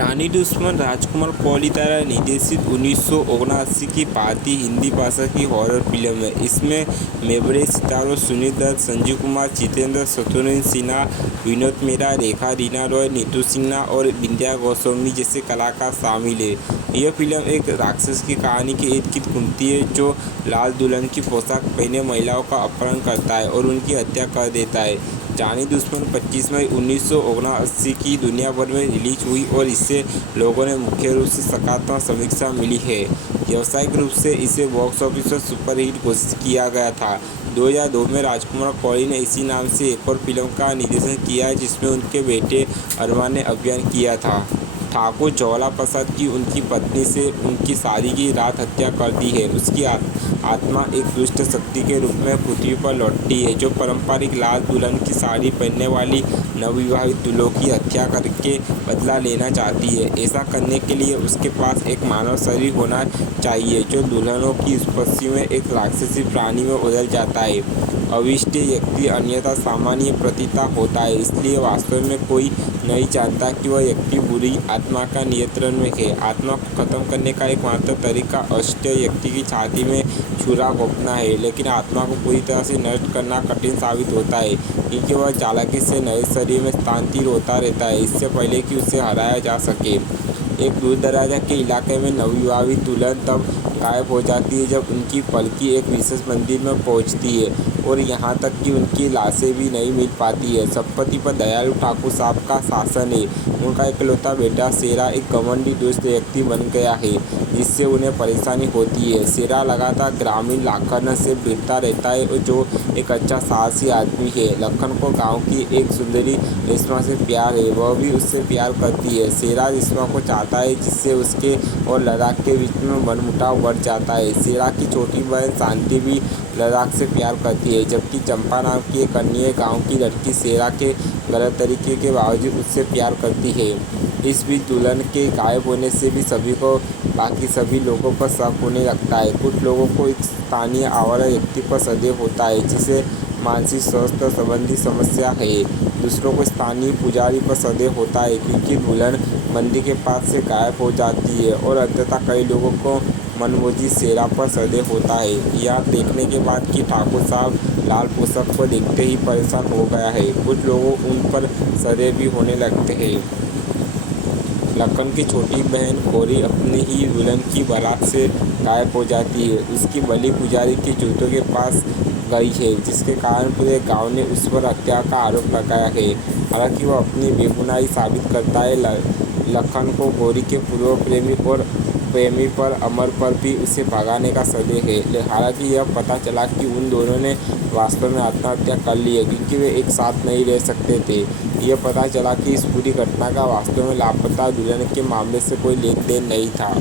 जानी दुश्मन राजकुमार कौली द्वारा निर्देशित 1979 की भारतीय हिंदी भाषा की हॉरर फिल्म है। इसमें मेबड़े सितारों सुनील दत्त, संजीव कुमार, जितेंद्र, शत्रुघ्न सिन्हा, विनोद मेहरा, रेखा, रीना रॉय, नीतू सिन्हा और विंध्या गोस्वामी जैसे कलाकार शामिल हैं। यह फिल्म एक राक्षस की कहानी के इर्द-गिर्द घूमती है जो लाल दुल्हन की पोशाक पहने महिलाओं का अपहरण करता है और उनकी हत्या कर देता है। जानी दुश्मन 25 मई 1979 की दुनिया भर में रिलीज हुई और इससे लोगों ने मुख्य रूप से सकारात्मक समीक्षा मिली है। व्यावसायिक रूप से इसे बॉक्स ऑफिस पर सुपरहिट घोषित किया गया था। 2002 में राजकुमार कौली ने इसी नाम से एक और फिल्म का निर्देशन किया है जिसमें उनके बेटे अरमान ने अभिनय किया था। ठाकुर ज्वाला प्रसाद की उनकी पत्नी से उनकी शादी की रात हत्या कर दी है। उसकी आत्मा एक दुष्ट शक्ति के रूप में पृथ्वी पर लौटती है जो पारंपरिक लाल दुल्हन की साड़ी पहनने वाली नवविवाहित दूल्हों की हत्या करके बदला लेना चाहती है। ऐसा करने के लिए उसके पास एक मानव शरीर होना चाहिए जो दुल्हनों की उपस्थिति में एक राक्षसी प्राणी में बदल जाता है। अविष्ट व्यक्ति अन्यथा सामान्य प्रतीत होता है, इसलिए वास्तव में कोई नहीं जानता कि वह व्यक्ति बुरी आत्मा का नियंत्रण में है। आत्मा को खत्म करने का एकमात्र तरीका अविष्ट व्यक्ति की छाती में छुरा घोंपना है, लेकिन आत्मा को पूरी तरह से नष्ट करना कठिन साबित होता है क्योंकि वह चालाकी से नए शरीर में स्थानांतरित होता रहता है इससे पहले कि उसे हराया जा सके। एक दूर दराज के इलाके में नवविवाहित दुल्हन तब गायब हो जाती है जब उनकी पलकी एक विशेष मंदिर में पहुंचती है और यहाँ तक कि उनकी लाशें भी नहीं मिल पाती है। संपत्ति पर दयालु ठाकुर साहब का शासन है। उनका इकलौता बेटा शेरा एक घमंडी दुष्ट व्यक्ति बन गया है जिससे उन्हें परेशानी होती है। शेरा लगातार ग्रामीण लखन से भिड़ता रहता है जो एक अच्छा साहसी आदमी है। लखन को गाँव की एक सुंदरी रेशमा से प्यार है, वह भी उससे प्यार करती है। शेरा रेशमा को चाहता है जिससे उसके और लद्दाख के बीच में मनमुटाव बढ़ जाता है। शेरा की छोटी बहन शांति भी लद्दाख से प्यार करती है, जबकि चंपा नाम की एक अन्य गांव की लड़की शेरा के गलत तरीके के बावजूद उससे प्यार करती है। इस बीच दुल्हन के गायब होने से भी बाकी सभी लोगों पर शक होने लगता है। कुछ लोगों को एक स्थानीय आवारा व्यक्ति पर संदेह होता है जिसे मानसिक स्वास्थ्य संबंधी समस्या है। दूसरों को स्थानीय पुजारी पर संदेह होता है क्योंकि दुल्हन मंदिर के पास से गायब हो जाती है और अंततः कई लोगों को मनमोजी शेरा पर संदेह होता है। यह देखने के बाद कि ठाकुर साहब लाल पोशाक को देखते ही परेशान हो गया है, कुछ लोगों उन पर संदेह भी होने लगते हैं। लखन की छोटी बहन गौरी अपनी ही दुल्हन की बारात से गायब हो जाती है। उसकी बलि पुजारी के जूतों के पास गई है जिसके कारण पूरे गांव ने उस पर हत्या का आरोप लगाया है। हालांकि वह अपनी बेगुनाही साबित करता है। लखन को गौरी के पूर्व प्रेमी और प्रेमी पर अमर पर भी उसे भगाने का संदेह है। हालांकि यह पता चला कि उन दोनों ने वास्तव में आत्महत्या कर ली है क्योंकि वे एक साथ नहीं रह सकते थे। यह पता चला कि इस पूरी घटना का वास्तव में लापता दुल्हन के मामले से कोई लेन देन नहीं था।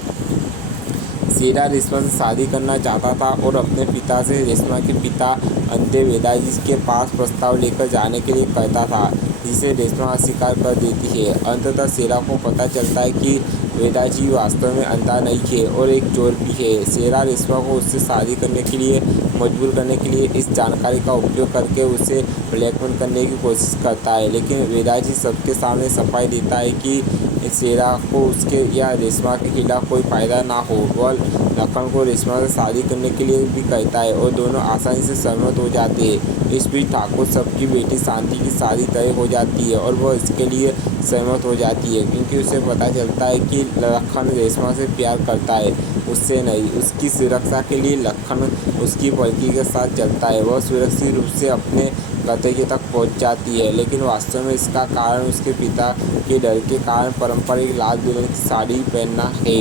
शेरा रेशमा से शादी करना चाहता था और अपने पिता से रेशमा के पिता अंधे वेदाजी के पास प्रस्ताव लेकर जाने के लिए कहता था, जिसे रेशमा अस्वीकार कर देती है। अंततः शेरा को पता चलता है कि वेदाजी वास्तव में अंधा नहीं है और एक चोर भी है। शेरा रेशमा को उससे शादी करने के लिए मजबूर करने के लिए इस जानकारी का उपयोग करके उसे ब्लैकमेल करने की कोशिश करता है, लेकिन वेदाजी सबके सामने सफाई देता है कि शेरा को उसके या रेशमा के खिलाफ कोई फायदा ना हो। वह लखन को रेशमा से शादी करने के लिए भी कहता है और दोनों आसानी से सहमत हो जाते हैं। इस बीच ठाकुर सबकी बेटी शांति की शादी तय हो जाती है और वह इसके लिए सहमत हो जाती है क्योंकि उसे पता चलता है कि लखन रेशमा से प्यार करता है, उससे नहीं। उसकी सुरक्षा के लिए लखन उसकी पलकी के साथ चलता है। वह सुरक्षित रूप से अपने गंतव्य तक पहुंच जाती है, लेकिन वास्तव में इसका कारण उसके पिता के डर के कारण पारंपरिक लाल दुल्हन की साड़ी पहनना है।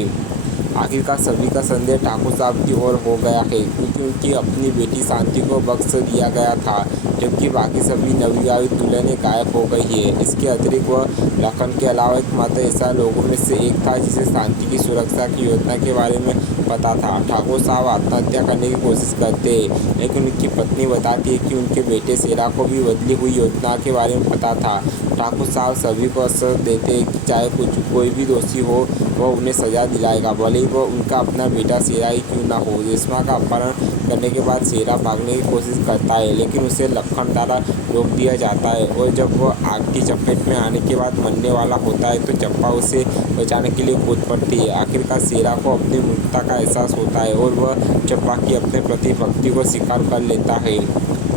आखिरकार सभी का संदेह ठाकुर साहब की ओर हो गया है क्योंकि उनकी अपनी बेटी शांति को बख्श दिया गया था, जबकि बाकी सभी नवविवाहित दुल्हनें गायब हो गई है। इसके अतिरिक्त वह लखन के अलावा एकमात्र ऐसा लोगों में से एक था जिसे शांति की सुरक्षा की योजना के बारे में पता था। ठाकुर साहब आत्महत्या करने की कोशिश करते हैं, लेकिन उनकी पत्नी बताती है कि उनके बेटे शेरा को भी बदली हुई योजना के बारे में पता था। ठाकुर साहब सभी को आश्वासन देते हैं कि चाहे कोई भी दोषी हो वह उन्हें सजा दिलाएगा, भले ही वह उनका अपना बेटा शेरा ही क्यों ना हो। रेशमा का अपहरण करने के बाद शेरा भागने की कोशिश करता है, लेकिन उसे लखन द्वारा रोक दिया जाता है और जब वह आग की चपेट में आने के बाद मरने वाला होता है तो चंपा उसे बचाने के लिए कूद पड़ती है। आखिरकार शेरा को अपनी मूर्खता का एहसास होता है और वह चंपा की अपने प्रति भक्ति को स्वीकार कर लेता है।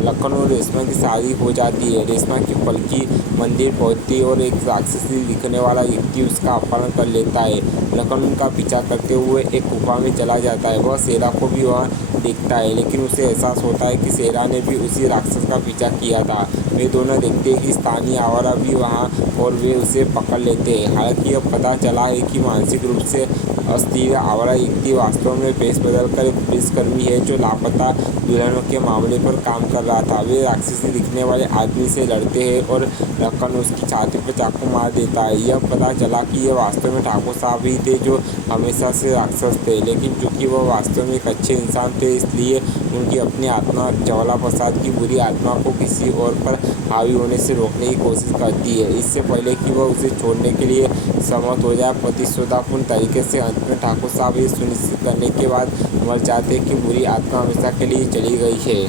लखन और रेशमा की शादी हो जाती है। रेशमा की पलकी मंदिर पहुंचती है और एक राक्षसी दिखने वाला व्यक्ति उसका अपहरण कर लेता है। लखन उनका पीछा करते हुए एक गुफा में चला जाता है। वह शेरा को भी वहाँ देखता है, लेकिन उसे एहसास होता है कि शेरा ने भी उसी राक्षस का पीछा किया था। वे दोनों देखते हैं कि स्थानीय आवारा भी वहाँ और वे उसे पकड़ लेते हैं। हालांकि अब पता चला है कि मानसिक रूप से अस्थिर आवारा व्यक्ति वास्तव में पेश बदलकर एक पुलिसकर्मी है जो लापता दुल्हनों के मामले पर काम कर रहा था। वे राक्षसी दिखने वाले आदमी से लड़ते हैं और लखन उसकी छाती पर चाकू मार देता है। यह पता चला कि यह वास्तव में ठाकुर साहब ही थे जो हमेशा से राक्षस थे, लेकिन चूंकि वह वास्तव में एक अच्छे इंसान थे इसलिए उनकी अपनी आत्मा ज्वाला प्रसाद की बुरी आत्मा को किसी और पर हावी होने से रोकने की कोशिश करती है। इससे पहले कि वह उसे छोड़ने के लिए सहमत हो जाए, प्रतिशोधापूर्ण तरीके से अंत में ठाकुर साहब ये सुनिश्चित करने के बाद मर जाते कि बुरी आत्मा हमेशा के लिए चली गई है।